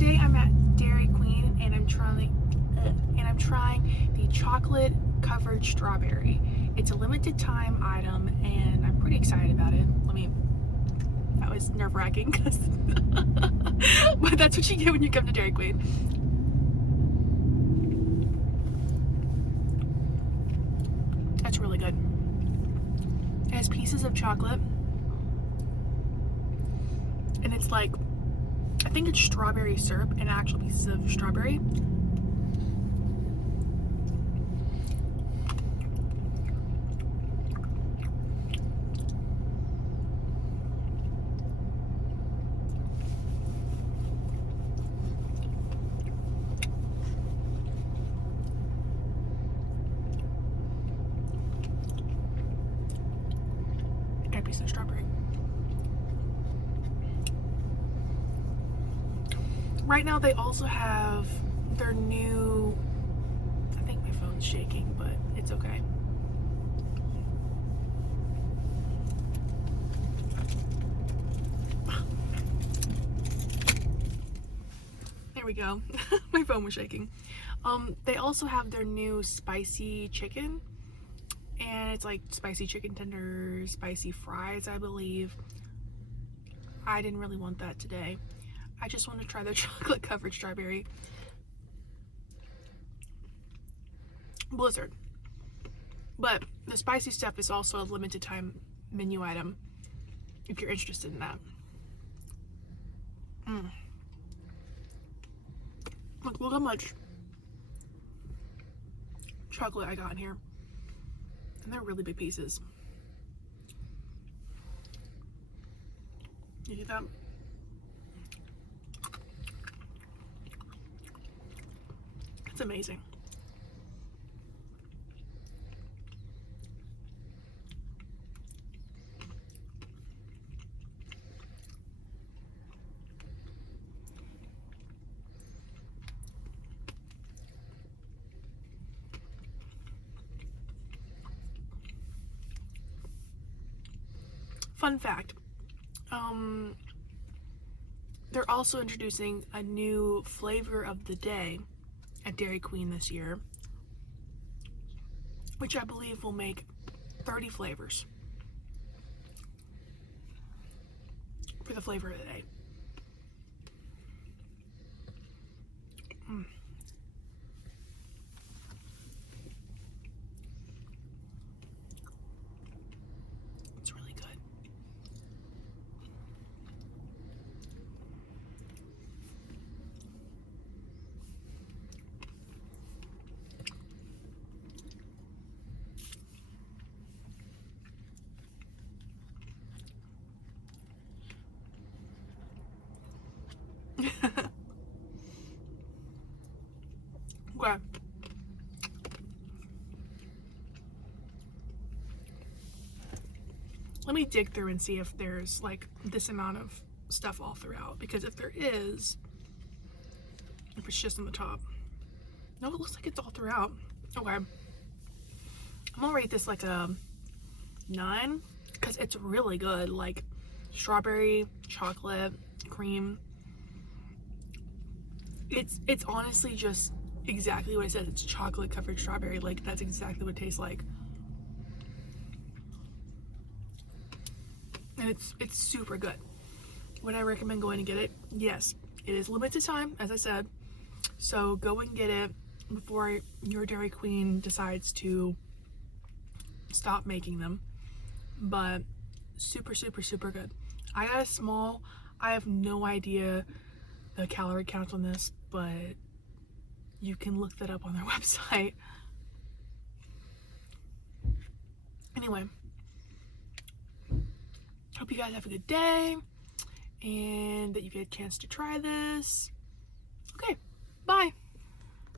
today I'm at Dairy Queen and I'm trying the chocolate covered strawberry. It's a limited time item and I'm pretty excited about it. That was nerve-wracking because but that's what you get when you come to Dairy Queen. That's really good. It has pieces of chocolate and it's like, I think it's strawberry syrup and actual pieces of strawberry. Got a piece of strawberry. Right now they also have their new, I think my phone's shaking, but it's okay. There we go. My phone was shaking. They also have their new spicy chicken, and it's like spicy chicken tenders, spicy fries, I believe. I didn't really want that today. I just want to try the chocolate covered strawberry blizzard. But the spicy stuff is also a limited time menu item if you're interested in that. Look how much chocolate I got in here. And they're really big pieces. You see that? It's amazing. Fun fact, they're also introducing a new flavor of the day at Dairy Queen this year, which I believe will make 30 flavors for the flavor of the day. It's really good. Okay. Let me dig through and see if there's like this amount of stuff all throughout, because if there is, if it's just on the top. No, it looks like it's all throughout. Okay. I'm gonna rate this like a 9 because it's really good. Like strawberry, chocolate, cream. It's honestly just exactly what it says. It's chocolate covered strawberry. Like that's exactly what it tastes like. And it's super good. Would I recommend going and get it? Yes. It is limited time, as I said. So go and get it before your Dairy Queen decides to stop making them. But super, super, super good. I got a small. I have no idea the calorie count on this, but you can look that up on their website. Anyway, hope you guys have a good day and that you get a chance to try this. Okay, bye.